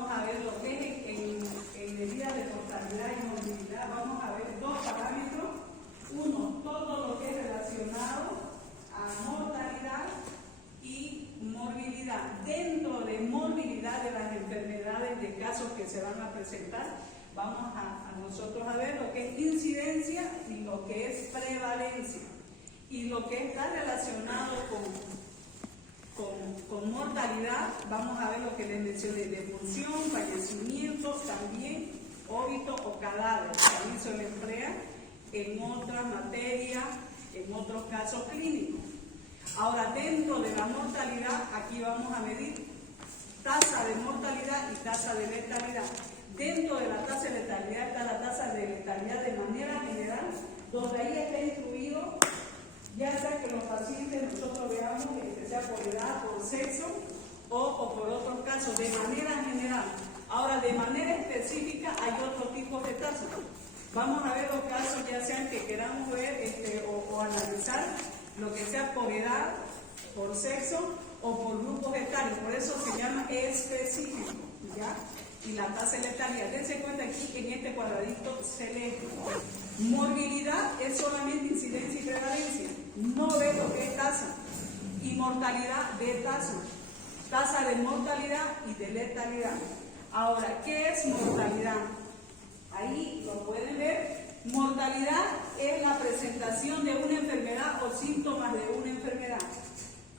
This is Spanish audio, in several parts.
vamos a ver lo que es en medidas de mortalidad y morbilidad. Vamos a ver dos parámetros. Uno, todo lo que es relacionado a mortalidad y morbilidad. Dentro de morbilidad de las enfermedades de casos que se van a presentar, vamos a nosotros a ver lo que es incidencia y lo que es prevalencia. Y lo que está relacionado con mortalidad, vamos a ver lo que les mencioné: defunción, fallecimiento, también óbito o cadáver. También se lo emplea en otras materias, en otros casos clínicos. Ahora, dentro de la mortalidad, aquí vamos a medir tasa de mortalidad y tasa de letalidad. Dentro de la tasa de letalidad está la tasa de letalidad de manera general, donde ahí está incluido, ya sea que los pacientes nosotros veamos que sea por edad, por sexo o por otros casos, de manera general. Ahora, de manera específica hay otros tipos de tasas. Vamos a ver los casos, ya sean que queramos ver o analizar, lo que sea por edad, por sexo o por grupos etarios. Por eso se llama específico, ¿ya? Y la tasa de letalidad. Dense cuenta aquí en este cuadradito celeste. Morbilidad es solamente incidencia y prevalencia. No ve lo que es tasa. Y mortalidad de tasa. Tasa de mortalidad y de letalidad. Ahora, ¿qué es mortalidad? Ahí lo pueden ver. Mortalidad es la presentación de una enfermedad o síntomas de una enfermedad,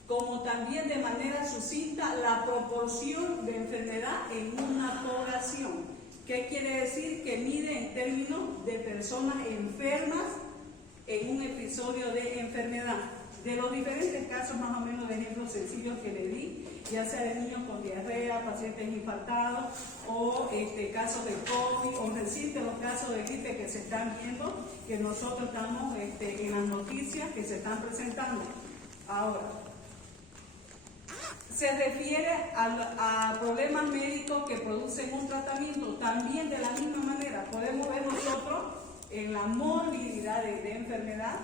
como también de manera sucinta la proporción de enfermedad en una población. ¿Qué quiere decir? Que mide en términos de personas enfermas en un episodio de enfermedad. De los diferentes casos, más o menos de ejemplos sencillos que le di, ya sea de niños con diarrea, pacientes infartados o casos de COVID, o recientes los casos de gripe que se están viendo, que nosotros estamos en las noticias que se están presentando. Ahora, se refiere a problemas médicos que producen un tratamiento. También de la misma manera podemos ver nosotros en la morbilidad de enfermedad,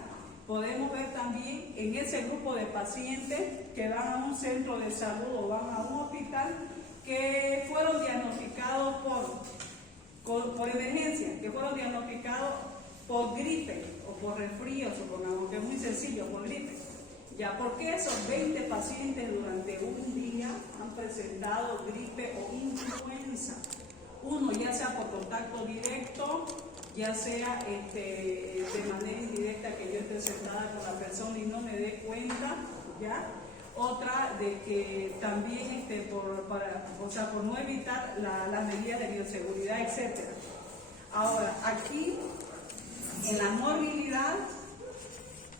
podemos ver también en ese grupo de pacientes que van a un centro de salud o van a un hospital, que fueron diagnosticados por emergencia, que fueron diagnosticados por gripe o por resfríos, o por algo que es muy sencillo, por gripe. Ya, porque esos 20 pacientes durante un día han presentado gripe o influenza. Uno, ya sea por contacto directo, ya sea de manera indirecta, que yo esté sentada con la persona y no me dé cuenta, ¿ya? Otra, de que también por no evitar las medidas de bioseguridad, etc. Ahora, aquí, en la morbilidad,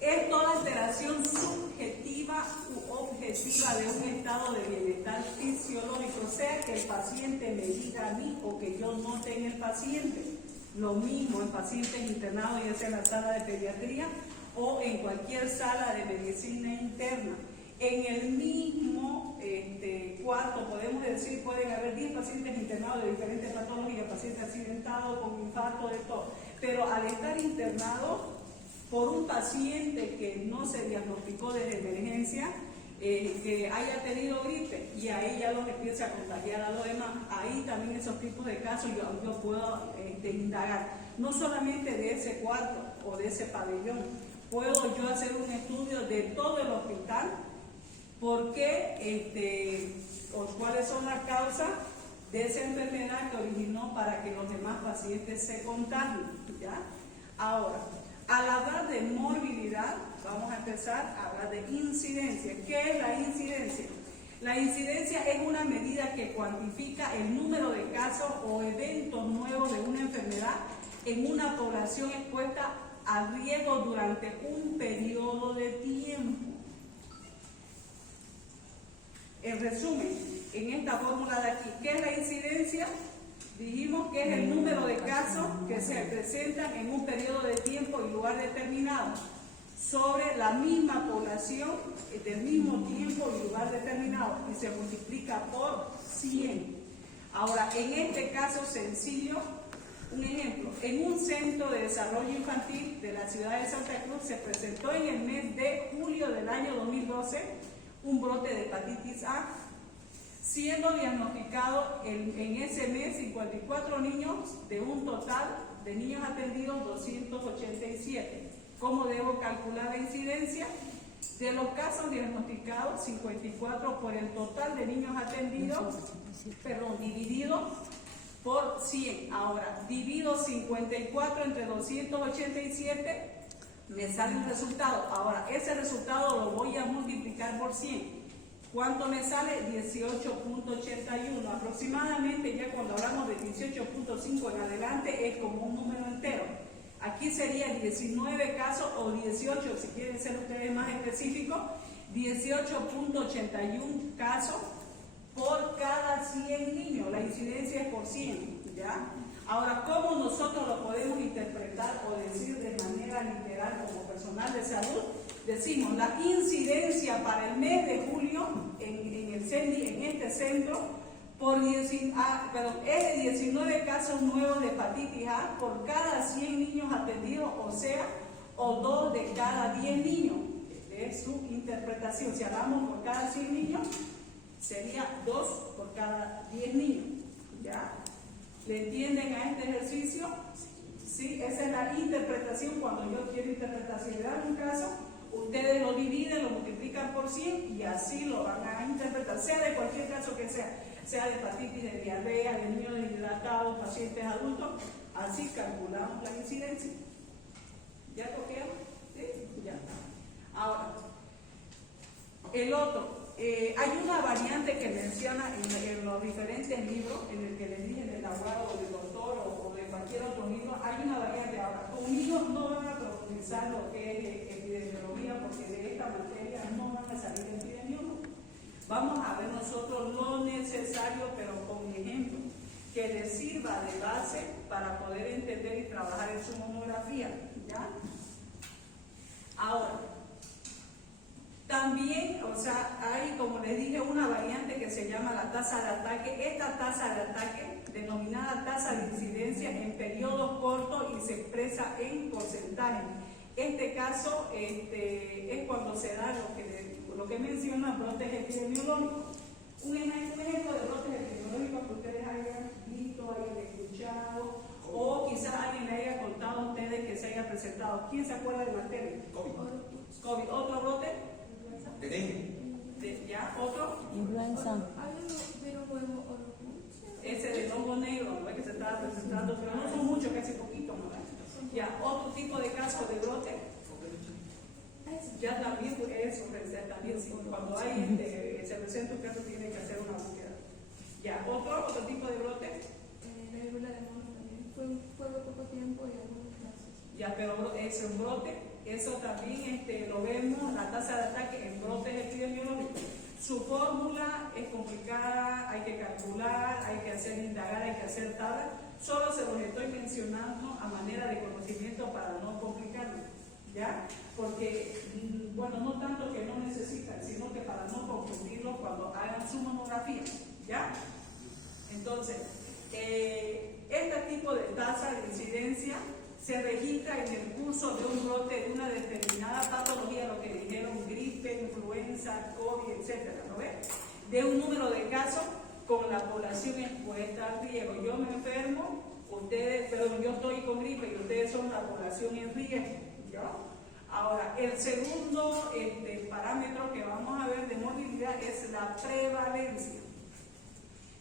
es toda alteración subjetiva u objetiva de un estado de bienestar fisiológico, sea que el paciente me diga a mí o que yo note en el paciente. Lo mismo en pacientes internados, ya sea en la sala de pediatría o en cualquier sala de medicina interna. En el mismo cuarto, podemos decir, pueden haber 10 pacientes internados de diferentes patologías, pacientes accidentados, con infarto, de todo. Pero al estar internado por un paciente que no se diagnosticó desde emergencia, que haya tenido gripe, y ahí ya los empieza a contagiar a los demás, ahí también esos tipos de casos yo puedo indagar, no solamente de ese cuarto o de ese pabellón, puedo yo hacer un estudio de todo el hospital, por qué o cuáles son las causas de esa enfermedad que originó para que los demás pacientes se contagien, ¿ya? Ahora, al hablar de morbilidad, vamos a empezar a hablar de incidencia. ¿Qué es la incidencia? La incidencia es una medida que cuantifica el número de casos o eventos nuevos de una enfermedad en una población expuesta a riesgo durante un periodo de tiempo. En resumen, en esta fórmula de aquí, ¿qué es la incidencia? Dijimos que es el número de casos que se presentan en un periodo de tiempo y lugar determinado sobre la misma población del mismo tiempo y lugar determinado, y se multiplica por 100. Ahora, en este caso sencillo, un ejemplo: en un centro de desarrollo infantil de la ciudad de Santa Cruz se presentó en el mes de julio del año 2012 un brote de hepatitis A. siendo diagnosticados en ese mes 54 niños de un total de niños atendidos 287. ¿Cómo debo calcular la incidencia? De los casos diagnosticados, 54 por el total de niños atendidos, dividido por 100. Ahora, divido 54 entre 287, me sale un resultado. Ahora, ese resultado lo voy a multiplicar por 100. ¿Cuánto me sale? 18.81. Aproximadamente, ya cuando hablamos de 18.5 en adelante, es como un número entero. Aquí sería 19 casos o 18, si quieren ser ustedes más específicos, 18.81 casos por cada 100 niños. La incidencia es por 100, ¿ya? Ahora, ¿cómo nosotros lo podemos interpretar o decir de manera literal como personal de salud? Decimos, la incidencia para el mes de julio en el CENDI, en este centro, es de 19 casos nuevos de hepatitis A por cada 100 niños atendidos, o 2 de cada 10 niños. Es su interpretación. Si hablamos por cada 100 niños, sería 2 por cada 10 niños. ¿Ya? ¿Le entienden a este ejercicio? Sí, esa es la interpretación cuando yo quiero interpretar. Si le dan un caso, ustedes lo dividen, lo multiplican por 100 y así lo van a interpretar, sea de cualquier caso que sea de hepatitis, de diarrea, de niños deshidratados, pacientes adultos, así calculamos la incidencia. ¿Ya copiaron? ¿Sí? Ya. Ahora, el otro, hay una variante que menciona en los diferentes libros, en el que les dije, del abogado o del doctor o de cualquier otro libro, hay una variante. Ahora, conmigo no van a profundizar lo que es epidemiología, porque de esta materia no van a salir epidemiólogos. Vamos a ver nosotros lo necesario, pero con ejemplo, que les sirva de base para poder entender y trabajar en su monografía. ¿Ya? Ahora, también, hay, como les dije, una variante que se llama la tasa de ataque. Esta tasa de ataque, denominada tasa de incidencia en periodos cortos, y se expresa en porcentaje. Este caso es cuando se da lo que menciona brotes epidemiológicos. Un ejemplo de brotes epidemiológicos que ustedes hayan visto, hayan escuchado, o quizás alguien le haya contado a ustedes que se haya presentado. ¿Quién se acuerda de la tele? COVID. ¿Otro brote? De dengue. ¿Ya? ¿Otro? Influenza. Ese del hongo negro, ¿no? Que se estaba presentando, pero no son muchos, casi poquito, ¿no? Ya, otro tipo de caso de brote. Ya también eso, también sí, cuando hay se presenta un caso tiene que hacer una búsqueda. Ya, otro tipo de brote. La viruela de mono también fue de poco tiempo y algunos casos. Ya, pero es un brote. Eso también lo vemos, la tasa de ataque en brotes epidemiológicos. Su fórmula es complicada, hay que calcular, hay que hacer indagar, hay que hacer tablas. Solo se los estoy mencionando a manera de conocimiento para no complicarlo, ¿ya? Porque, bueno, no tanto que no necesitan, sino que para no confundirlo cuando hagan su monografía, ¿ya? Entonces, este tipo de tasa de incidencia se registra en el curso de un brote de una determinada patología, lo que dijeron, gripe, influenza, COVID, etcétera, ¿no ves? De un número de casos con la población expuesta al riesgo. Yo me enfermo, yo estoy con gripe y ustedes son la población en riesgo, ¿ya? Ahora, el segundo parámetro que vamos a ver de morbilidad es la prevalencia.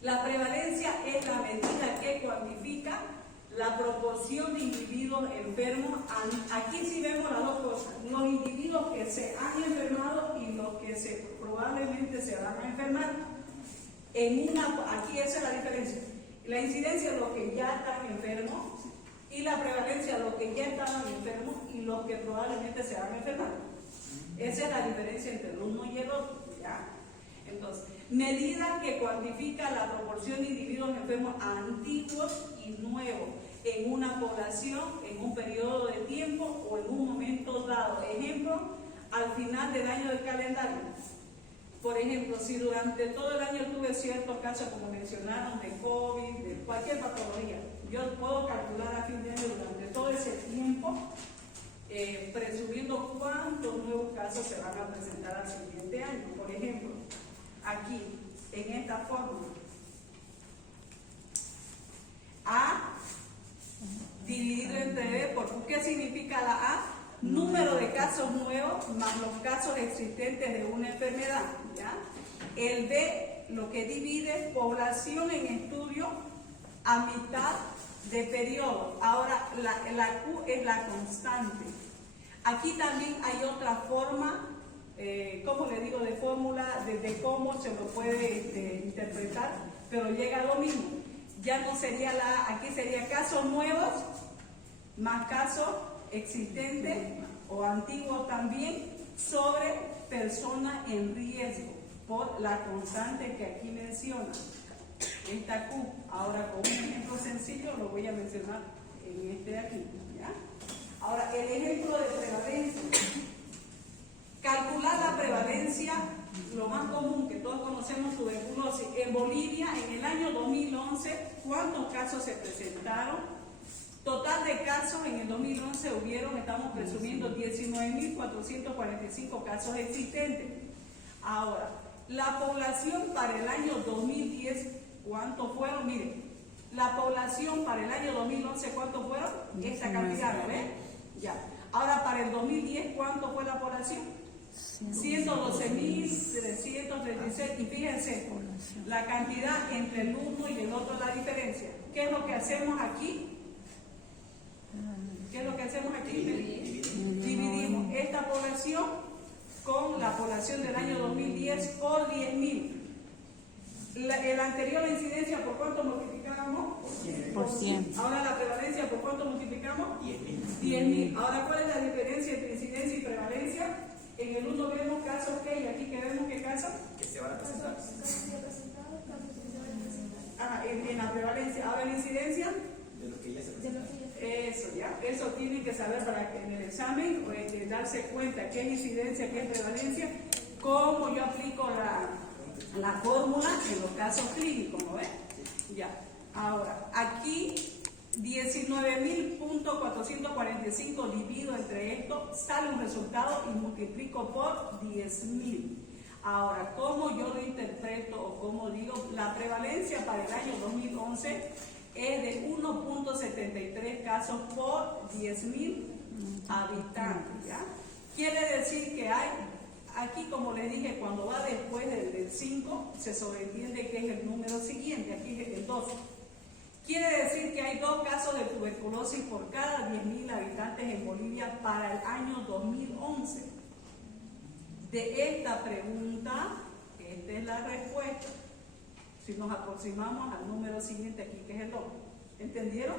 La prevalencia es la medida que cuantifica la proporción de individuos enfermos. Aquí sí vemos las dos cosas: los individuos que se han enfermado y los que probablemente se van a enfermar. Aquí esa es la diferencia. La incidencia es los que ya están enfermos y la prevalencia los que ya estaban enfermos y los que probablemente se van a enfermar. Esa es la diferencia entre el uno y el otro, ¿ya? Entonces, medida que cuantifica la proporción de individuos enfermos antiguos y nuevos en una población, en un periodo de tiempo o en un momento dado. Ejemplo, al final del año del calendario. Por ejemplo, si durante todo el año tuve ciertos casos, como mencionaron, de COVID, de cualquier patología, yo puedo calcular a fin de año durante todo ese tiempo, presumiendo cuántos nuevos casos se van a presentar al siguiente año. Por ejemplo, aquí, en esta fórmula. A dividido entre B por Q. ¿Qué significa la A? Número de casos nuevos más los casos existentes de una enfermedad. ¿Ya? El B lo que divide población en estudio a mitad de periodo. Ahora la Q es la constante. Aquí también hay otra forma, como le digo, de fórmula, de cómo se lo puede interpretar, pero llega a lo mismo. Ya no sería la A, aquí sería casos nuevos más casos existentes o antiguos también sobre personas en riesgo por la constante que aquí menciona, esta Q. Ahora con un ejemplo sencillo lo voy a mencionar en este de aquí. ¿Ya? Ahora el ejemplo de prevalencia. Calcular la prevalencia, lo más común que todos conocemos, tuberculosis. En Bolivia, en el año 2011, ¿cuántos casos se presentaron? Total de casos en el 2011 hubieron, estamos presumiendo, 19.445 casos existentes. Ahora, la población para el año 2010, ¿cuántos fueron? Miren, la población para el año 2011, ¿cuántos fueron? Esta cantidad, ¿no ven? Ya. Ahora, para el 2010, ¿cuánto fue la población? 112.336. Y fíjense, la cantidad entre el uno y el otro, la diferencia. ¿Qué es lo que hacemos aquí? ¿Qué es lo que hacemos aquí? Dividimos esta población con la población del año 2010 por 10.000. El anterior, la incidencia, ¿por cuánto multiplicábamos? Por 100. Ahora la prevalencia, ¿por cuánto multiplicamos? 10.000. 10.000. Ahora, ¿cuál es la diferencia entre incidencia y prevalencia? En el uno vemos casos que, y aquí que vemos qué casos. Que se van a presentar. En la prevalencia. Ahora en incidencia. De lo que ya se presentaron. Eso, ya. Eso tienen que saber para que en el examen darse cuenta qué es incidencia, qué es prevalencia, cómo yo aplico la fórmula en los casos clínicos, ¿no ves? Ya. Ahora, aquí 19.445 divido entre esto, sale un resultado y multiplico por 10.000. Ahora, ¿cómo yo lo interpreto o cómo digo? La prevalencia para el año 2011 es de 1.73 casos por 10.000 habitantes. ¿Ya? Quiere decir que hay, aquí como les dije, cuando va después del 5, se sobreentiende que es el número siguiente, aquí es el 2. Quiere decir que hay 2 casos de tuberculosis por cada 10.000 habitantes en Bolivia para el año 2011. De esta pregunta, esta es la respuesta. Si nos aproximamos al número siguiente aquí, que es el 2. ¿Entendieron?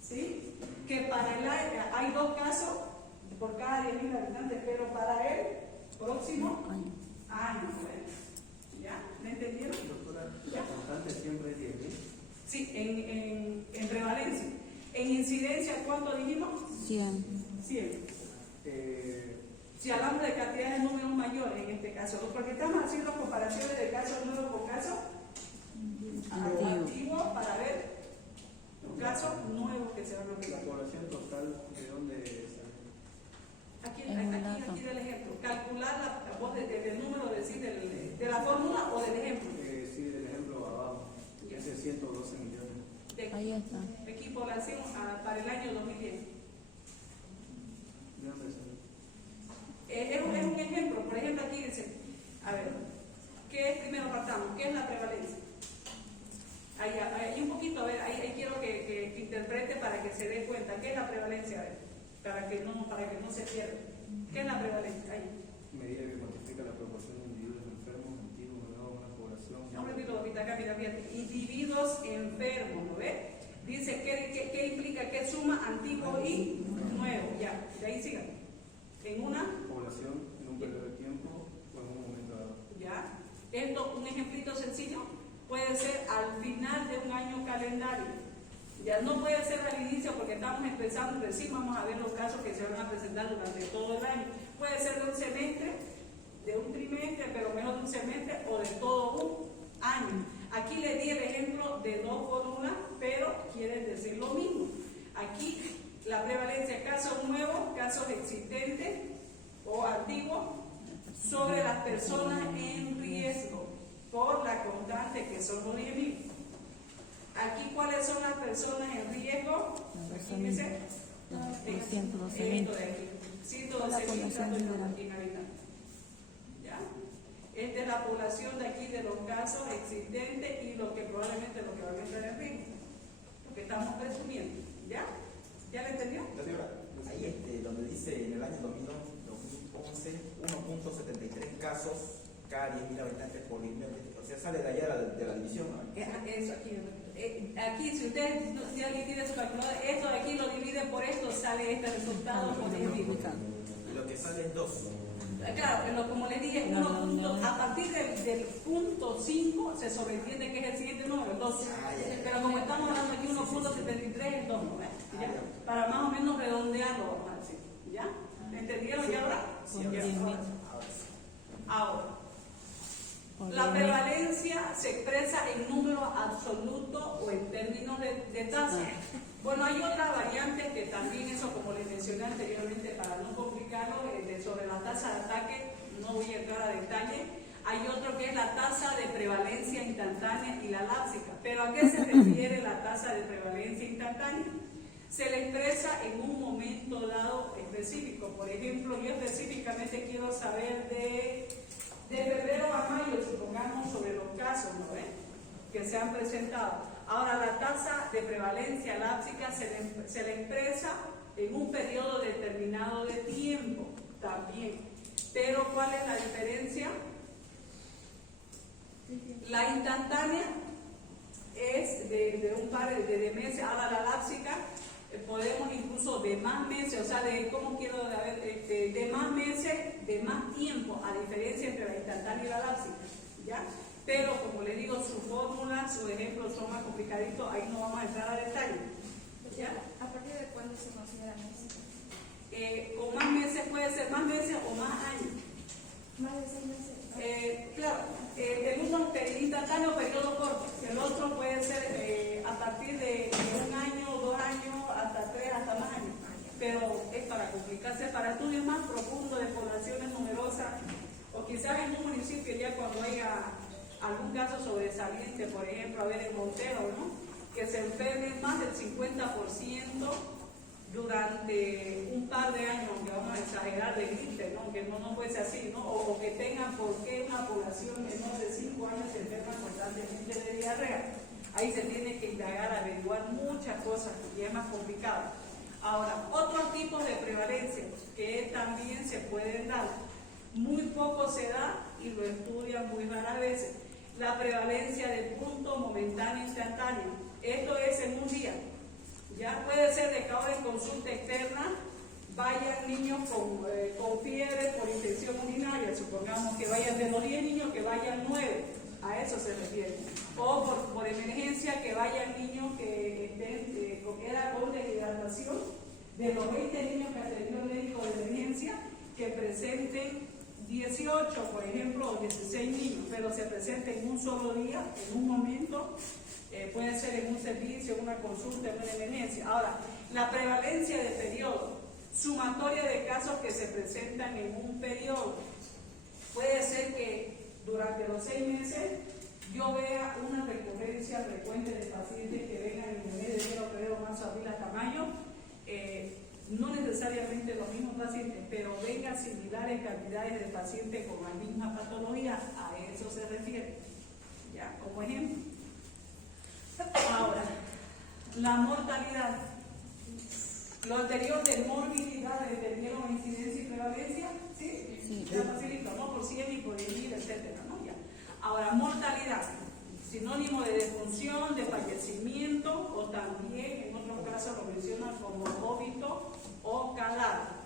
¿Sí? Que para el año hay 2 casos por cada 10.000 habitantes, pero para el próximo año. ¿Ya? ¿Me entendieron? Doctora, la constante siempre es 10.000. Sí, en prevalencia. En incidencia, ¿cuánto dijimos? 100. 100. Si hablamos de cantidades de números mayores en este caso, porque estamos haciendo comparaciones de casos nuevos con casos antiguos para ver los casos nuevos que se van a La aplicar. población total, ¿de dónde sale? Aquí del ejemplo. Calcular la voz del número de la fórmula o del ejemplo. Sí, del ejemplo abajo. Ese 112 millones. Ahí está. Equipoblación para el año 2010. ¿De dónde sale? Es un ejemplo. Por ejemplo, aquí dice, a ver, ¿qué es primero partamos? ¿Qué es la prevalencia? Ahí un poquito, a ver, ahí quiero que interprete para que se dé cuenta. ¿Qué es la prevalencia? A ver, para que no se pierda. ¿Qué es la prevalencia? Ahí. Medida que cuantifica la proporción de individuos enfermos, antiguos, nuevos en una población. Un ratito, acá, mira, fíjate. Individuos enfermos, ¿no ves? Dice, ¿qué implica? ¿Qué suma antiguo y nuevo? Ya, de ahí sigan. En una Población en un periodo de tiempo o en un momento dado. ¿ya? Esto, un ejemplito sencillo, puede ser al final de un año calendario. Ya no puede ser al inicio porque estamos empezando, recién vamos a ver los casos que se van a presentar durante todo el año. Puede ser de un semestre, de un trimestre, pero mejor de un semestre o de todo un año. Aquí le di el ejemplo de 2 fórmulas, pero quieren decir lo mismo. Aquí la prevalencia, casos nuevos, casos existentes o antiguos sobre las personas en riesgo. por la constante que son los 10.000. Aquí, ¿cuáles son las personas en riesgo? Aquí dice, esto de aquí, 112.000 habitantes. ¿Ya? Esta es la población de aquí de los casos existentes y lo que probablemente lo que van a entrar en riesgo, lo que estamos presumiendo. ¿Ya? ¿Ya le entendió? Señora, ahí donde dice en el año 2011, 1.73 casos cada 10.000 habitantes por 10.000 habitantes. O sea, sale de allá de la división, ¿no? Eso aquí. Aquí, si usted ya divide su calculadora, esto de aquí lo divide por esto, sale este resultado por 10.000. Y lo que sale es 2. Claro, como le dije, a partir del punto 5 se sobreentiende que es el siguiente número, el 12. Pero como estamos hablando aquí 1.73 es 2, ¿no? ¿Ya? Para más o menos redondearlo, vamos a decir. ¿Ya? ¿Entendieron ya ahora? Sí, ahora. La prevalencia se expresa en números absolutos o en términos de tasa. Bueno, hay otra variante que también, eso como les mencioné anteriormente, para no complicarlo, sobre la tasa de ataque, no voy a entrar a detalle. Hay otro que es la tasa de prevalencia instantánea y la lápsica. ¿Pero a qué se refiere la tasa de prevalencia instantánea? Se le expresa en un momento dado específico. Por ejemplo, yo específicamente quiero saber de febrero a mayo, supongamos, sobre los casos, ¿no ven?, que se han presentado. Ahora, la tasa de prevalencia lápsica se le expresa en un periodo determinado de tiempo también. Pero, ¿cuál es la diferencia? La instantánea es de un par de meses. Ahora, la lápsica podemos incluso de más meses, o sea, de más meses, de más tiempo, a diferencia entre la instantánea y la lápsica, ¿ya? Pero como le digo, su fórmula, sus ejemplos son más complicaditos, ahí no vamos a entrar a detalle. ¿Ya? ¿A partir de cuándo se considera meses? Con más meses puede ser más meses o más años. Más de 6 meses. Claro, el uno instantáneo, periodo corto, el otro puede ser a partir de 1 año, 2 años, hasta 3, hasta más años. Pero es para complicarse, para estudios más profundos de poblaciones numerosas, o quizás en un municipio ya cuando haya algún caso sobresaliente, por ejemplo, a ver en Montero, ¿no?, que se enfermen más del 50% durante un par de años, que vamos a exagerar de gripe, ¿no?, que no puede ser así, ¿no?, o que tengan, ¿por qué una población menor de 5 años se enferma constantemente de diarrea? Ahí se tiene que indagar, averiguar muchas cosas y es más complicado. Ahora, otros tipos de prevalencia que también se pueden dar, muy poco se da y lo estudian muy raras veces. La prevalencia de punto momentáneo instantáneo. Esto es en un día. Ya puede ser de que ahora en consulta externa vayan niños con fiebre por infección urinaria. Supongamos que vayan de los 10 niños, que vayan 9. A eso se refiere. O por emergencia que vayan niños que estén con deshidratación. De los 20 niños que atendió el médico de emergencia, que presenten 18, por ejemplo, o 16 niños, pero se presenten en un solo día, en un momento, puede ser en un servicio, en una consulta, en una emergencia. Ahora, la prevalencia de periodo, sumatoria de casos que se presentan en un periodo. Puede ser que durante los 6 meses yo vea una recurrencia frecuente de pacientes que vengan en el mes de enero, febrero, marzo, abril hasta mayo. No necesariamente los mismos pacientes, pero vengan similares cantidades de pacientes con la misma patología, a eso se refiere, ya, como ejemplo. Ahora, la mortalidad. Lo anterior de morbilidad, ¿entendieron incidencia y prevalencia? ¿Sí? Sí. Ya facilito, ¿no? Por 100 y por 10.000, etcétera, ¿no? Ya. Ahora, mortalidad, sinónimo de defunción, de fallecimiento, o también en otros casos lo mencionan como óbito o cadáver.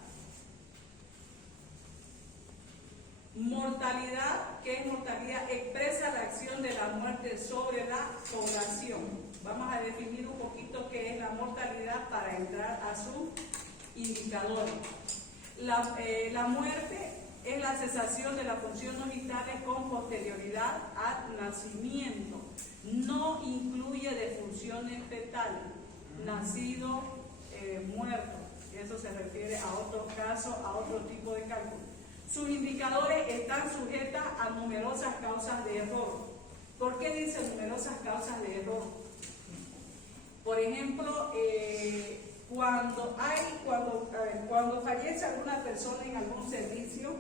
Mortalidad, ¿qué es mortalidad? Expresa la acción de la muerte sobre la población. Vamos a definir un poquito qué es la mortalidad para entrar a sus indicadores. La muerte es la cesación de las funciones vitales con posterioridad al nacimiento. No incluye defunciones fetales, nacido, muerto. Eso se refiere a otros casos, a otro tipo de cálculo. Sus indicadores están sujetos a numerosas causas de error. ¿Por qué dice numerosas causas de error? Por ejemplo, cuando fallece alguna persona en algún servicio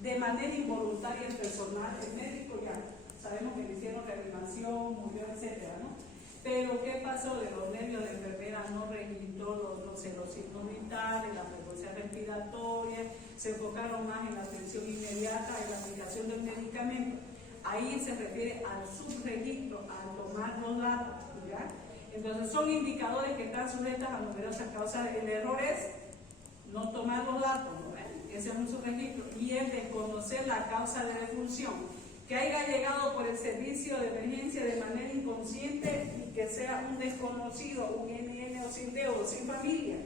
de manera involuntaria y personal, el médico ya sabemos que le hicieron reanimación, murió, etcétera, ¿no? Pero ¿qué pasó? De los nervios de enfermera no registró los signos vitales, la frecuencia respiratoria, se enfocaron más en la atención inmediata, en la aplicación del medicamento. Ahí se refiere al subregistro, al tomar los datos, ¿ya? Entonces son indicadores que están sujetos a numerosas causas. El error es no tomar los datos, ¿no ven? Ese es un subregistro. Y el desconocer la causa de defunción, que haya llegado por el servicio de emergencia de manera inconsciente y que sea un desconocido, un NN o sin dedo, sin familia,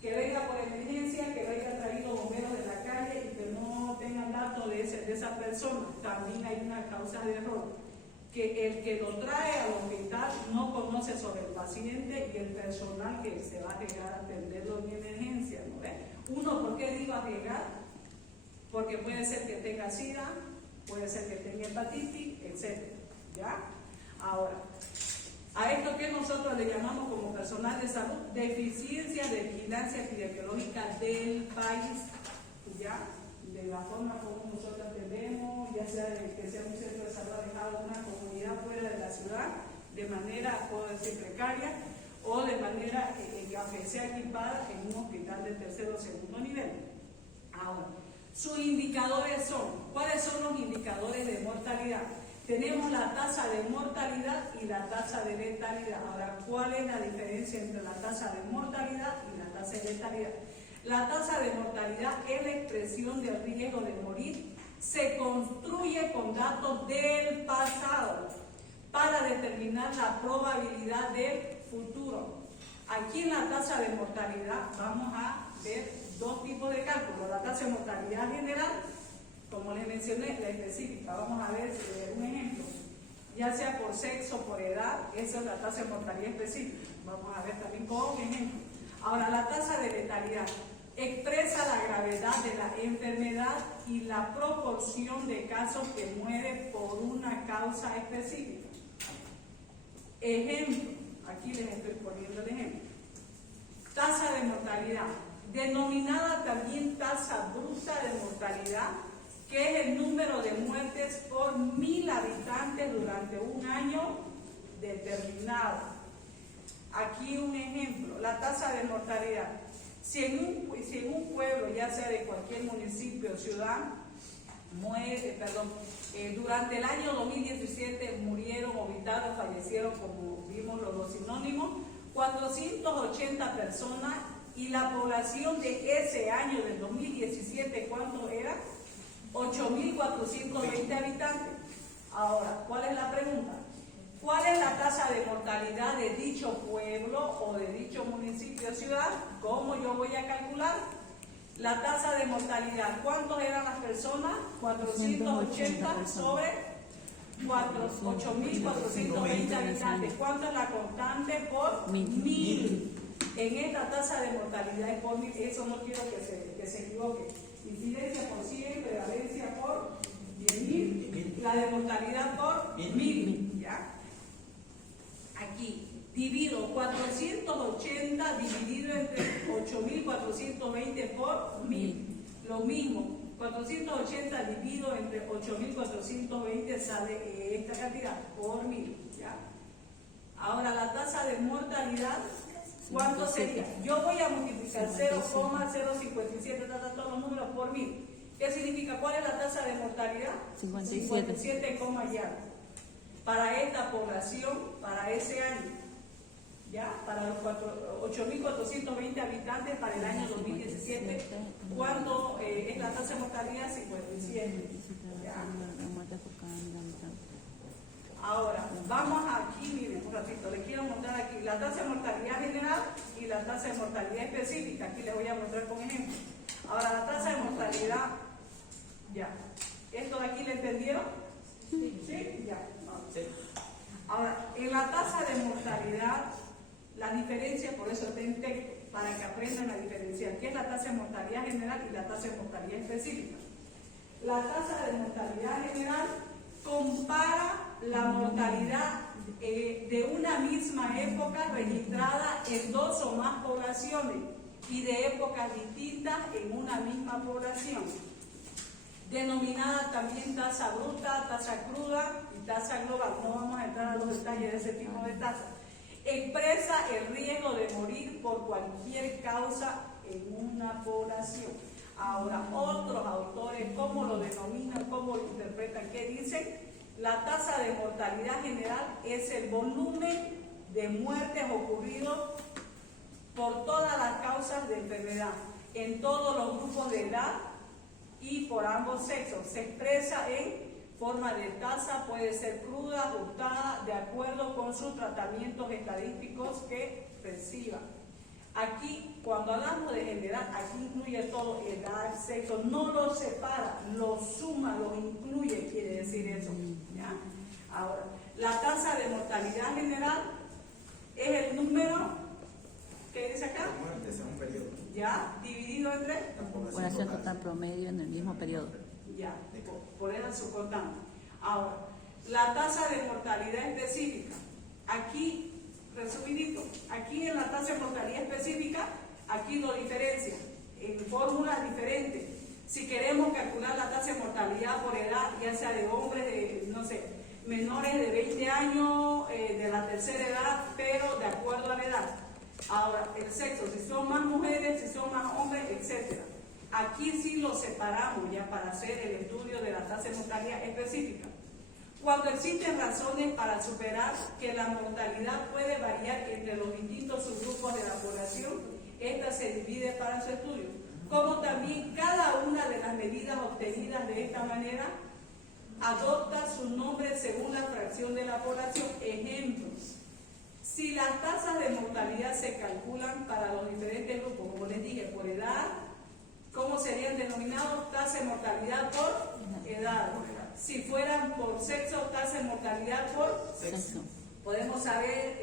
que venga por emergencia, que lo haya traído bomberos de la calle y que no tengan datos de esa persona. También hay una causa de error, que el que lo trae al hospital no conoce sobre el paciente y el personal que se va a arriesgar a atenderlo en emergencia, ¿no ves? Uno, ¿por qué digo arriesgar? Porque puede ser que tenga SIDA, puede ser que tenga hepatitis, etc. ¿Ya? Ahora, a esto que nosotros le llamamos como personal de salud deficiencia de vigilancia epidemiológica del país, ¿ya? De la forma como nosotros atendemos, ya sea que sea un centro de salud alejado de una comunidad fuera de la ciudad, de manera, puedo decir, precaria, o de manera que sea equipada en un hospital de tercero o segundo nivel. Ahora, sus indicadores son, ¿cuáles son los indicadores de mortalidad? Tenemos la tasa de mortalidad y la tasa de letalidad. Ahora, ¿cuál es la diferencia entre la tasa de mortalidad y la tasa de letalidad? La tasa de mortalidad es la expresión del riesgo de morir. Se construye con datos del pasado para determinar la probabilidad del futuro. Aquí en la tasa de mortalidad vamos a ver dos tipos de cálculos. La tasa de mortalidad general, como les mencioné, la específica. Vamos a ver un ejemplo. Ya sea por sexo, por edad, esa es la tasa de mortalidad específica. Vamos a ver también con un ejemplo. Ahora, la tasa de letalidad expresa la gravedad de la enfermedad y la proporción de casos que mueren por una causa específica. Ejemplo, aquí les estoy poniendo el ejemplo. Tasa de mortalidad, denominada también tasa bruta de mortalidad, que es el número de muertes por 1000 habitantes durante un año determinado. Aquí un ejemplo, la tasa de mortalidad. Si en un pueblo, ya sea de cualquier municipio o ciudad, durante el año 2017 murieron, habitaron, fallecieron, como vimos los dos sinónimos, 480 personas, y la población de ese año, del 2017, ¿cuánto era? 8.420 habitantes. Ahora, ¿cuál es la pregunta? ¿Cuál es la tasa de mortalidad de dicho pueblo o de dicho municipio o ciudad? ¿Cómo yo voy a calcular? La tasa de mortalidad, ¿cuántos eran las personas? 480 sobre 8.420 habitantes. ¿Cuánto es la constante por 1000? En esta tasa de mortalidad es por 1000. Eso no quiero que se equivoque. Incidencia por 100, prevalencia por 10.000, la de mortalidad por 1000. ¿Ya? Aquí, divido 480 dividido entre 8.420 por 1000. Lo mismo, 480 dividido entre 8.420 sale esta cantidad por 1000. ¿Ya? Ahora, la tasa de mortalidad, ¿cuánto sería? Yo voy a multiplicar 0,057, todos los números por 1000. ¿Qué significa? ¿Cuál es la tasa de mortalidad? 57, ya. Para esta población, para ese año, ¿ya? Para los 8.420 habitantes para el año 2017, ¿cuánto es la tasa de mortalidad? 57. ¿Ya? Ahora, vamos aquí, miren, un ratito, les quiero mostrar aquí la tasa de mortalidad general y la tasa de mortalidad específica. Aquí les voy a mostrar con ejemplo. Ahora, la tasa de mortalidad, ya. ¿Esto de aquí le entendieron? Sí. ¿Sí? Ya. Sí. Ahora, en la tasa de mortalidad, la diferencia, por eso está en texto, para que aprendan a diferenciar qué es la tasa de mortalidad general y la tasa de mortalidad específica. La tasa de mortalidad general compara la mortalidad de una misma época registrada en dos o más poblaciones y de épocas distintas en una misma población, denominada también tasa bruta, tasa cruda y tasa global. No vamos a entrar a los detalles de ese tipo de tasas. Expresa el riesgo de morir por cualquier causa en una población. Ahora, otros autores, ¿cómo lo denominan, cómo lo interpretan? ¿Qué dicen? La tasa de mortalidad general es el volumen de muertes ocurridos por todas las causas de enfermedad, en todos los grupos de edad y por ambos sexos. Se expresa en forma de tasa, puede ser cruda, ajustada, de acuerdo con sus tratamientos estadísticos que reciban. Aquí, cuando hablamos de general, aquí incluye todo, edad, sexo, no lo separa, lo suma, lo incluye, quiere decir eso. ¿Ya? Ahora, la tasa de mortalidad general es el número, ¿qué dice acá? Muertes en un periodo. Ya, dividido entre, La Población total promedio en el mismo periodo. ya, por eso subcortante. Ahora, la tasa de mortalidad específica, aquí, resumidito, aquí en la tasa de mortalidad específica, aquí lo diferencia en fórmulas diferentes. Si queremos calcular la tasa de mortalidad por edad, ya sea de hombres de, no sé, menores de 20 años, de la tercera edad, pero de acuerdo a la edad. Ahora, el sexo, si son más mujeres, si son más hombres, etc. Aquí sí lo separamos ya para hacer el estudio de la tasa de mortalidad específica. Cuando existen razones para superar que la mortalidad puede variar entre los distintos subgrupos de la población, esta se divide para su estudio. Como también cada una de las medidas obtenidas de esta manera adopta su nombre según la fracción de la población. Ejemplos: si las tasas de mortalidad se calculan para los diferentes grupos, como les dije, por edad, ¿cómo serían denominados? Tasa de mortalidad por edad. Si fueran por sexo, tasa de mortalidad por Sexo. podemos saber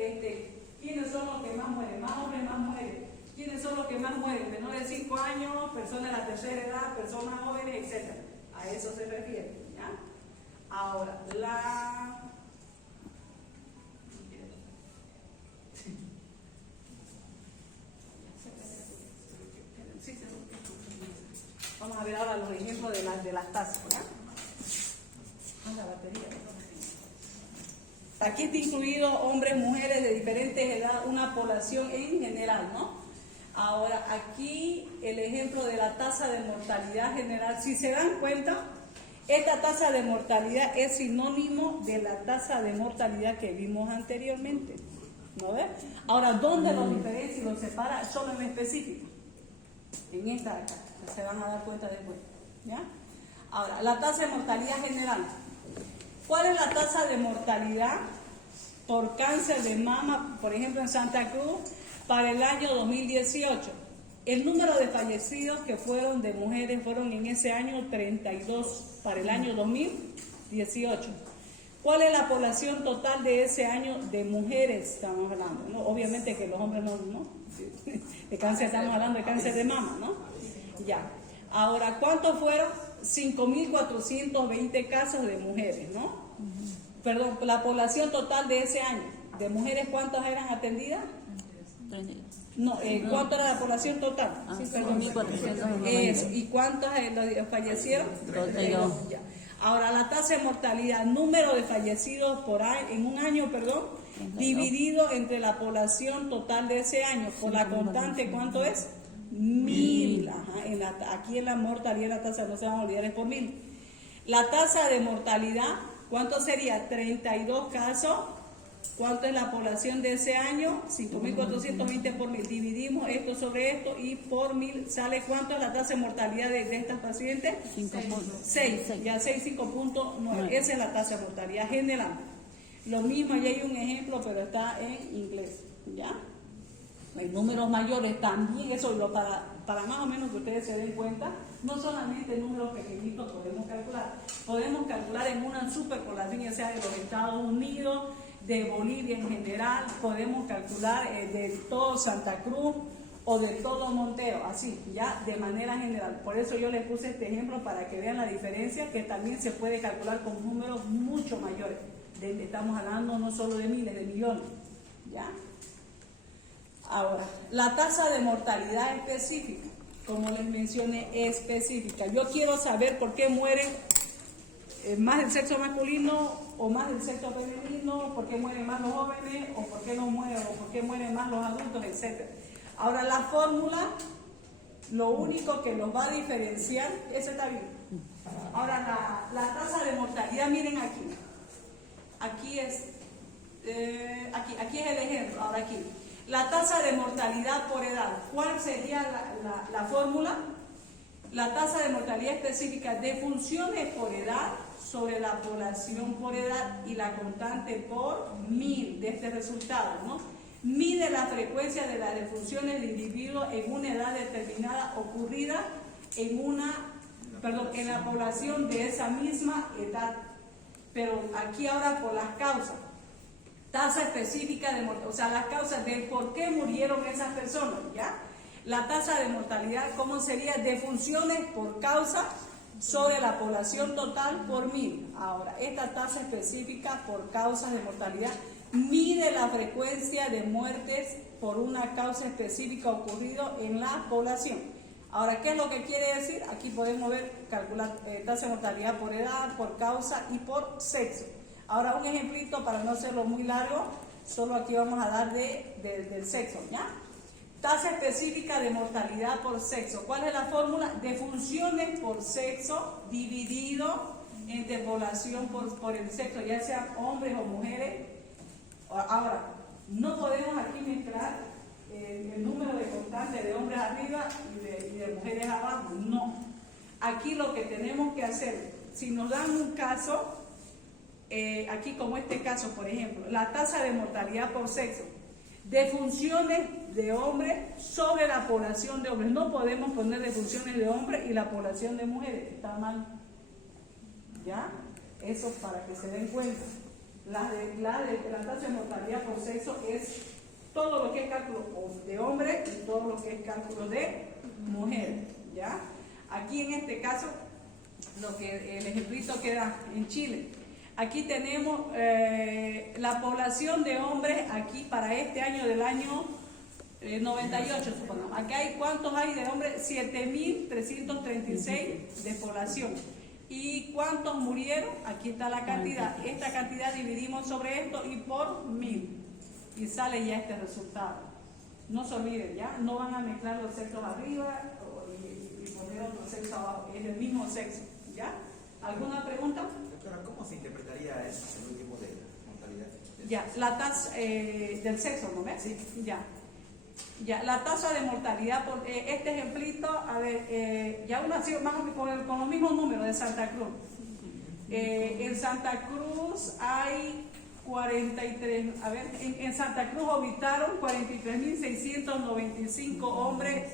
quiénes son los que más mueren, más hombres, más mujeres, quiénes son los que más mueren, menores de 5 años, personas de la tercera edad, personas jóvenes, etc. A eso se refiere, ¿ya? Ahora, vamos a ver ahora los ejemplos de las tasas, ¿ya? La batería. Aquí está incluido hombres, mujeres de diferentes edades, una población en general, ¿no? Ahora, aquí el ejemplo de la tasa de mortalidad general. Si se dan cuenta, esta tasa de mortalidad es sinónimo de la tasa de mortalidad que vimos anteriormente, ¿no ves? Ahora, ¿dónde los diferencia y los separa? Solo en específico. En esta de acá, se van a dar cuenta después, ¿ya? Ahora, la tasa de mortalidad general. ¿Cuál es la tasa de mortalidad por cáncer de mama, por ejemplo, en Santa Cruz, para el año 2018? El número de fallecidos que fueron de mujeres fueron en ese año 32 para el año 2018. ¿Cuál es la población total de ese año de mujeres? Estamos hablando, ¿no? Obviamente que los hombres no. De cáncer estamos hablando de cáncer de mama, ¿no? Ya. Ahora, ¿cuántos fueron? 5.420 casos de mujeres, ¿no? Perdón, la población total de ese año, de mujeres, ¿cuántas eran atendidas? No, ¿cuánto era la población total? 5.490. Eso, ¿y cuántos fallecieron? 32. Ya. Ahora, la tasa de mortalidad, número de fallecidos por año, en un año, dividido entre la población total de ese año, por la constante, ¿cuánto es? 1000. Ajá, aquí en la mortalidad la tasa, no se van a olvidar, es por 1000. La tasa de mortalidad, ¿cuánto sería? 32 casos. ¿Cuánto es la población de ese año? 5.420 por 1000. Dividimos esto sobre esto y por 1000 sale ¿cuánto es la tasa de mortalidad de estas pacientes? 6. Ya 5.9. Esa es la tasa de mortalidad general. Lo mismo, ya hay un ejemplo, pero está en inglés. ¿Ya? Hay números mayores también, eso para más o menos que ustedes se den cuenta, no solamente números pequeñitos podemos calcular en una superpoblación, ya sea de los Estados Unidos, de Bolivia en general, podemos calcular de todo Santa Cruz o de todo Montero, así, ya de manera general. Por eso yo les puse este ejemplo para que vean la diferencia, que también se puede calcular con números mucho mayores. Estamos hablando no solo de miles, de millones. ¿Ya? Ahora, la tasa de mortalidad específica, como les mencioné, específica. Yo quiero saber por qué mueren más del sexo masculino o más del sexo femenino, por qué mueren más los jóvenes o por qué no mueren, o por qué mueren más los adultos, etc. Ahora, la fórmula, lo único que los va a diferenciar, ese está bien. Ahora, la tasa de mortalidad, miren aquí. Aquí es, aquí es el ejemplo. Ahora aquí. La tasa de mortalidad por edad. ¿Cuál sería la fórmula? La tasa de mortalidad específica de funciones por edad sobre la población por edad y la constante por 1000 de este resultado, ¿no? Mide la frecuencia de las defunciones de individuos en una edad determinada ocurrida en la población de esa misma edad. Pero aquí ahora por las causas. Tasa específica de mortalidad, o sea, las causas de por qué murieron esas personas, ¿ya? La tasa de mortalidad, ¿cómo sería? Defunciones por causa sobre la población total por 1000. Ahora, esta tasa específica por causas de mortalidad mide la frecuencia de muertes por una causa específica ocurrido en la población. Ahora, ¿qué es lo que quiere decir? Aquí podemos ver, calcular tasa de mortalidad por edad, por causa y por sexo. Ahora, un ejemplito para no hacerlo muy largo, solo aquí vamos a dar del sexo, ¿ya? Tasa específica de mortalidad por sexo. ¿Cuál es la fórmula? Defunciones por sexo dividido entre población por el sexo, ya sean hombres o mujeres. Ahora, no podemos aquí mezclar el número de constantes de hombres arriba y de mujeres abajo. No. Aquí lo que tenemos que hacer, si nos dan un caso, aquí como este caso, por ejemplo, la tasa de mortalidad por sexo, defunciones de hombres sobre la población de hombres. No podemos poner defunciones de hombres y la población de mujeres, está mal. ¿Ya? Eso para que se den cuenta. La tasa de mortalidad por sexo es todo lo que es cálculo de hombres y todo lo que es cálculo de mujeres. ¿Ya? Aquí en este caso, el ejemplito queda en Chile. Aquí tenemos la población de hombres, aquí para este año del año 98, supongamos. Aquí hay, ¿cuántos hay de hombres? 7.336 de población. ¿Y cuántos murieron? Aquí está la cantidad. Esta cantidad dividimos sobre esto y por 1000. Y sale ya este resultado. No se olviden, ¿ya? No van a mezclar los sexos arriba y poner otro sexo abajo. Es el mismo sexo, ¿ya? ¿Alguna pregunta? Doctora, ¿cómo se interpretaría eso, el último de mortalidad? Ya, la tasa del sexo, ¿no ves? Sí. Ya, la tasa de mortalidad por este ejemplito, a ver, ya uno ha sido más o menos con los mismos números de Santa Cruz. En Santa Cruz hay 43, a ver, en Santa Cruz habitaron 43.695 hombres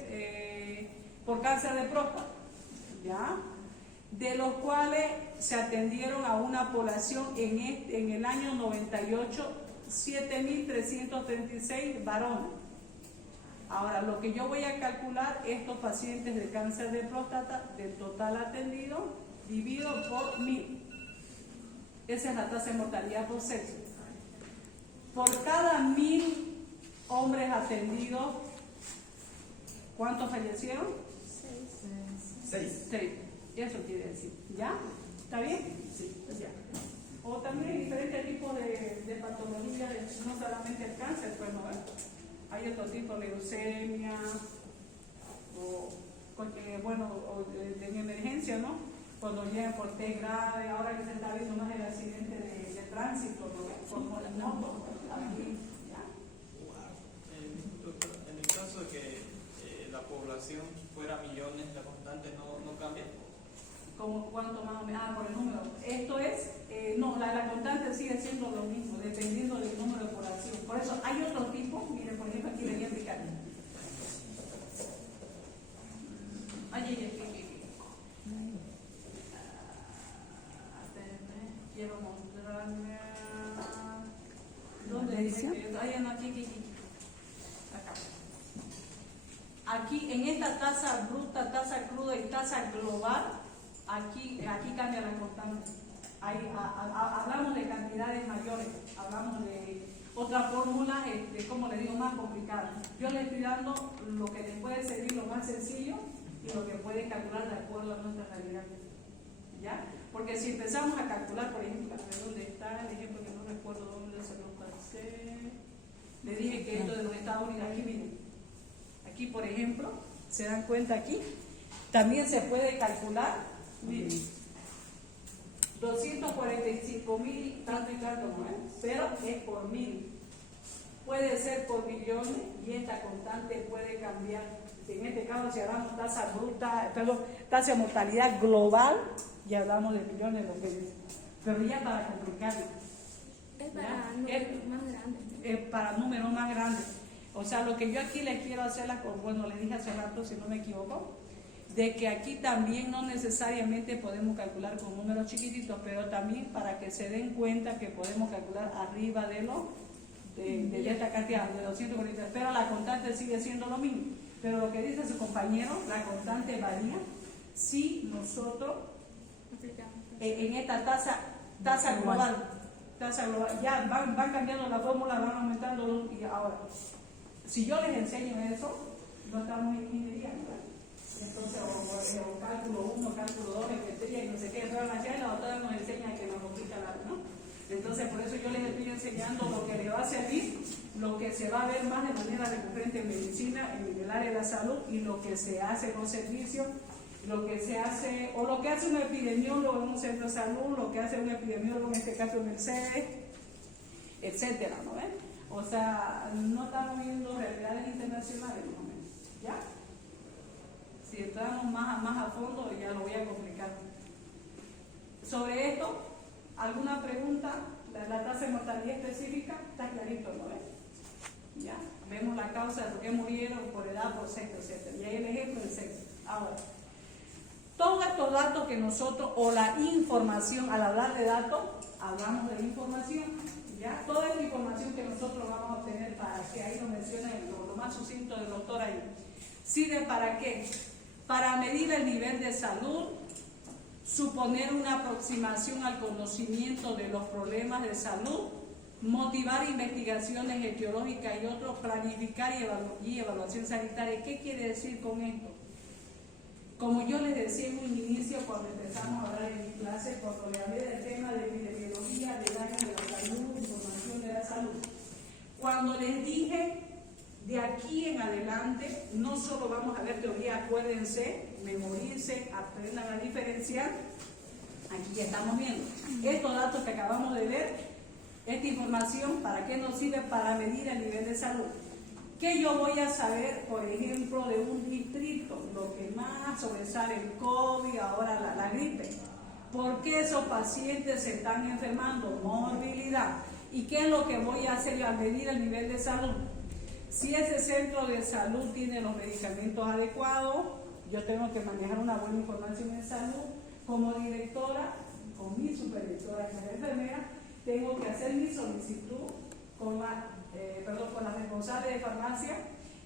por cáncer de próstata, ¿ya? De los cuales se atendieron a una población en el año 98, 7.336 varones. Ahora, lo que yo voy a calcular, estos pacientes de cáncer de próstata, del total atendido, dividido por 1000. Esa es la tasa de mortalidad por sexo. Por cada 1000 hombres atendidos, ¿cuántos fallecieron? 6. 6. Eso quiere decir. ¿Ya? ¿Está bien? Sí. Ya. O también diferentes tipos de patologías, no solamente el cáncer, pues no. Hay otro tipo de leucemia, o en emergencia, ¿no? Cuando llegan por T grave, ahora que se está viendo más el accidente de tránsito, ¿no? Como las motos, aquí, ¿ya? En el caso de que la población fuera millones, la constante no cambia. ¿Como cuánto más o menos? Por el número. Esto es, no, la constante sigue siendo lo mismo, dependiendo del número de población. Por eso hay otro tipo, miren, por ejemplo, aquí le voy a explicar. Quiero mostrarme. ¿Dónde dice? Aquí. Acá. Aquí, en esta tasa bruta, tasa cruda y tasa global, aquí cambia la constante. hablamos de cantidades mayores, hablamos de otra fórmula, como le digo, más complicada. Yo le estoy dando lo que les puede servir, lo más sencillo, y lo que puede calcular de acuerdo a nuestra realidad. ¿Ya? Porque si empezamos a calcular, por ejemplo, a ver dónde está el ejemplo que no recuerdo dónde se lo pasé. Le dije que esto de los Estados Unidos, aquí miren. Aquí, por ejemplo, se dan cuenta aquí, también se puede calcular, miren, 245.000 tanto y tanto, ¿no? Pero es por 1000. Puede ser por millones y esta constante puede cambiar. En este caso, si hablamos tasa de mortalidad global, ya hablamos de millones, lo que dice. Pero ya para complicarlo. Es para números más grandes. Es para números más grandes. O sea, lo que yo aquí les quiero hacer, bueno, les dije hace rato, si no me equivoco, de que aquí también no necesariamente podemos calcular con números chiquititos, pero también para que se den cuenta que podemos calcular arriba de esta cantidad, de 240, pero la constante sigue siendo lo mismo. Pero lo que dice su compañero, la constante varía si nosotros en esta tasa global, ya van cambiando la fórmula, van aumentando, y ahora, si yo les enseño eso, no estamos en ingeniería, ¿verdad? Entonces, o cálculo 1, cálculo 2, geometría y no sé qué, pero la doctora nos enseña que nos complica ¿no? Entonces, por eso yo les estoy enseñando lo que le va a servir, lo que se va a ver más de manera recurrente en medicina, en el área de la salud, y lo que se hace en los servicios, lo que se hace, o lo que hace un epidemiólogo en un centro de salud, lo que hace un epidemiólogo en este caso en el CEDE, etcétera, ¿no ven? O sea, no estamos viendo realidades internacionales, ¿no ven? ¿Ya? Si entramos más a fondo, ya lo voy a complicar. Sobre esto, ¿alguna pregunta? La tasa de mortalidad específica está clarito, ¿no ves? Ya, vemos la causa de por qué murieron, por edad, por sexo, etc. Y ahí el ejemplo del sexo. Ahora, todos estos datos que nosotros, o la información, al hablar de datos, hablamos de la información, ¿ya? Toda esta información que nosotros vamos a obtener, para que ahí nos menciona lo más sucinto del doctor ahí, ¿sirve para qué? Para medir el nivel de salud, suponer una aproximación al conocimiento de los problemas de salud, motivar investigaciones etiológicas y otros, planificar y evaluación sanitaria. ¿Qué quiere decir con esto? Como yo les decía en un inicio cuando empezamos a hablar en mi clase, cuando le hablé del tema de epidemiología, del área de la salud, información de la salud, cuando les dije de aquí en adelante, no solo vamos a ver teoría, acuérdense, memoricen, aprendan a diferenciar. Aquí ya estamos viendo estos datos que acabamos de ver, esta información, ¿para qué nos sirve? Para medir el nivel de salud. ¿Qué yo voy a saber, por ejemplo, de un distrito? Lo que más sobresale, el COVID, ahora la gripe. ¿Por qué esos pacientes se están enfermando? Morbilidad. ¿Y qué es lo que voy a hacer al medir el nivel de salud? Si ese centro de salud tiene los medicamentos adecuados, yo tengo que manejar una buena información en salud. Como directora, con mi supervisora, que es la enfermera, tengo que hacer mi solicitud con la responsable de farmacia,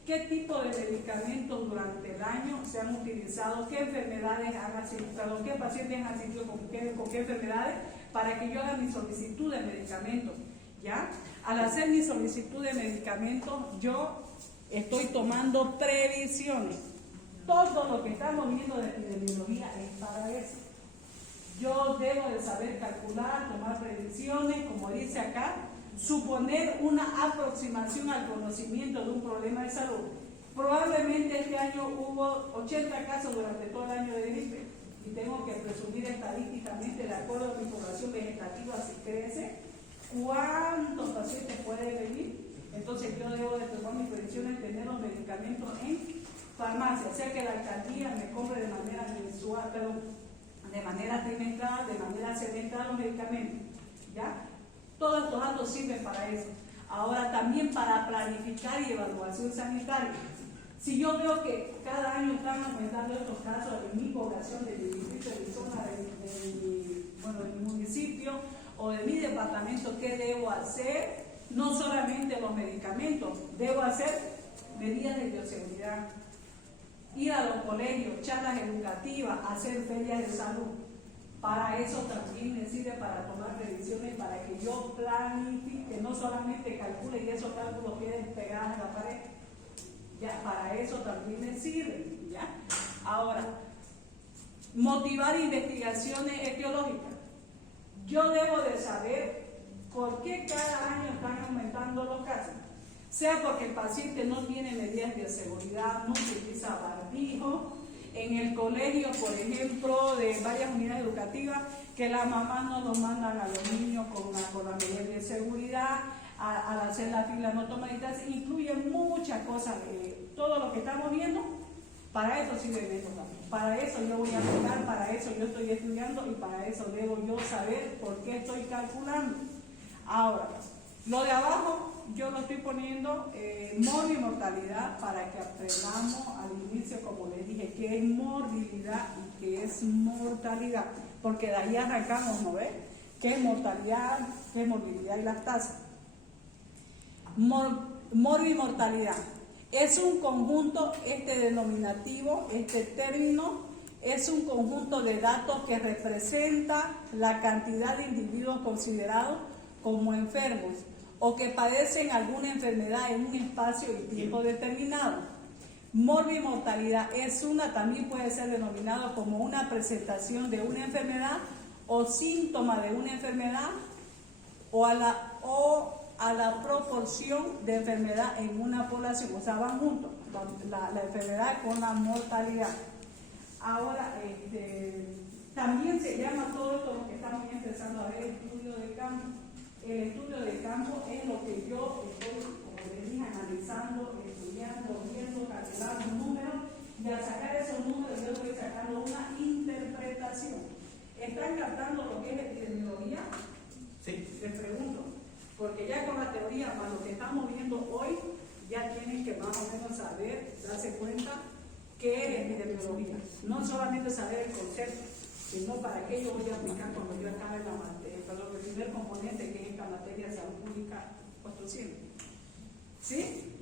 qué tipo de medicamentos durante el año se han utilizado, qué enfermedades han asistido, qué pacientes han asistido con qué enfermedades, para que yo haga mi solicitud de medicamentos. ¿Ya? Al hacer mi solicitud de medicamentos, yo estoy tomando previsiones. Todo lo que estamos viendo de epidemiología es para eso. Yo debo de saber calcular, tomar previsiones, como dice acá, suponer una aproximación al conocimiento de un problema de salud. Probablemente este año hubo 80 casos durante todo el año de gripe y tengo que presumir estadísticamente, de acuerdo a mi población vegetativa, si crece, cuántos pacientes pueden venir. Entonces yo debo de tomar mis previsiones, tener los medicamentos en farmacia, o sea que la alcaldía me compre de manera mensual, de manera trimestral, de manera semestral los medicamentos. ¿Ya? Todos estos datos sirven para eso. Ahora también para planificar y evaluación sanitaria. Si yo veo que cada año están aumentando estos casos en mi población, de mi distrito, de mi zona, de mi municipio o de mi departamento, ¿qué debo hacer? No solamente los medicamentos, debo hacer medidas de bioseguridad, ir a los colegios, charlas educativas, hacer ferias de salud. Para eso también me sirve para tomar decisiones, para que yo planifique, no solamente calcule y esos cálculos queden pegados en la pared. Ya, para eso también me sirve, ¿ya? Ahora, motivar investigaciones etiológicas. Yo debo de saber por qué cada año están aumentando los casos. Sea porque el paciente no tiene medidas de seguridad, no utiliza barbijo. En el colegio, por ejemplo, de varias unidades educativas, que las mamás no los mandan a los niños con la medida de seguridad, al hacer la fila no toman distancia, incluye muchas cosas. Todo lo que estamos viendo, para eso sirven estos datos. Para eso yo voy a aplicar, para eso yo estoy estudiando y para eso debo yo saber por qué estoy calculando. Ahora, lo de abajo yo lo estoy poniendo morbi-mortalidad para que aprendamos al inicio, como les dije, qué es morbilidad y qué es mortalidad, porque de ahí arrancamos, ¿no ves? ¿Qué es mortalidad, qué es morbilidad y las tasas? Morbi-mortalidad es un conjunto, denominativo, término, es un conjunto de datos que representa la cantidad de individuos considerados como enfermos o que padecen alguna enfermedad en un espacio y tiempo determinado. Morbi-mortalidad también puede ser denominado como una presentación de una enfermedad o síntoma de una enfermedad o a la proporción de enfermedad en una población, o sea, van juntos, la enfermedad con la mortalidad. Ahora, también se llama todo esto lo que estamos empezando a ver, estudio de campo. El estudio de campo es lo que yo estoy, como les dije, analizando, estudiando, viendo, calculando números, y al sacar esos números yo estoy sacando una interpretación. ¿Están captando lo que es epidemiología? Sí. Les pregunto, porque ya con la teoría, más lo que estamos viendo hoy, ya tienen que más o menos saber, darse cuenta qué es epidemiología. No solamente saber el concepto, sino para qué yo voy a aplicar cuando yo acabe la materia, el primer componente que es la materia de salud pública construcción. ¿Sí?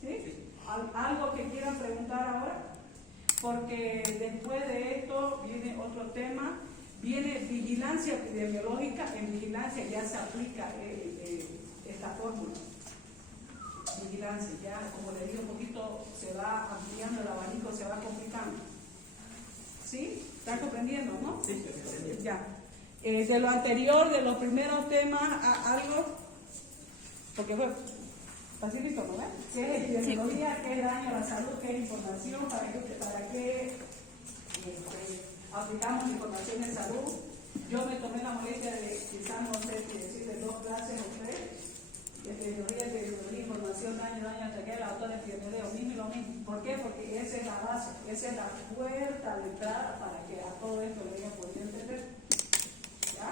¿Sí? ¿Algo que quieran preguntar ahora? Porque después de esto viene otro tema, viene vigilancia epidemiológica. En vigilancia ya se aplica esta fórmula. Vigilancia, ya como les digo, un poquito se va ampliando el abanico, se va complicando. ¿Sí? ¿Están comprendiendo, no? Sí, sí. Ya. De lo anterior, de los primeros temas, algo, porque fue facilito, ¿no? ¿Qué es epidemiología? ¿Qué es daño a la salud? ¿Qué es información? ¿Para qué aplicamos información de salud? Yo me tomé la molestia de, quizás no sé si decirle 2 clases o 3, epidemiología, información, daño, hasta que la autora epidemiología, lo mismo. ¿Por qué? Porque esa es la base, esa es la puerta de entrada para que a todo esto le haya podido entender. ¿Ya?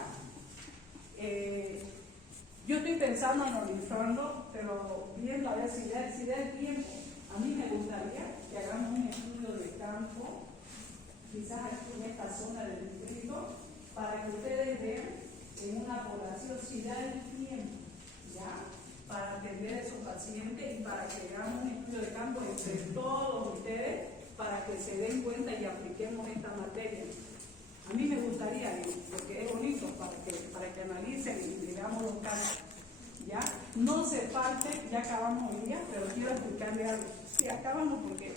Yo estoy pensando, analizando, pero viendo a ver si da el tiempo. A mí me gustaría que hagamos un estudio de campo, quizás aquí en esta zona del distrito, para que ustedes vean en una población si da el tiempo, ¿ya? Para atender a esos pacientes y para que hagamos un estudio de campo entre todos ustedes para que se den cuenta y apliquemos esta materia. A mí me gustaría, porque es bonito, para que analicen y digamos los casos. ¿Ya? No se parte, ya acabamos hoy día, pero quiero explicarle algo. Sí, acabamos porque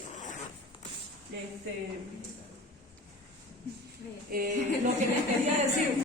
lo que les quería decir.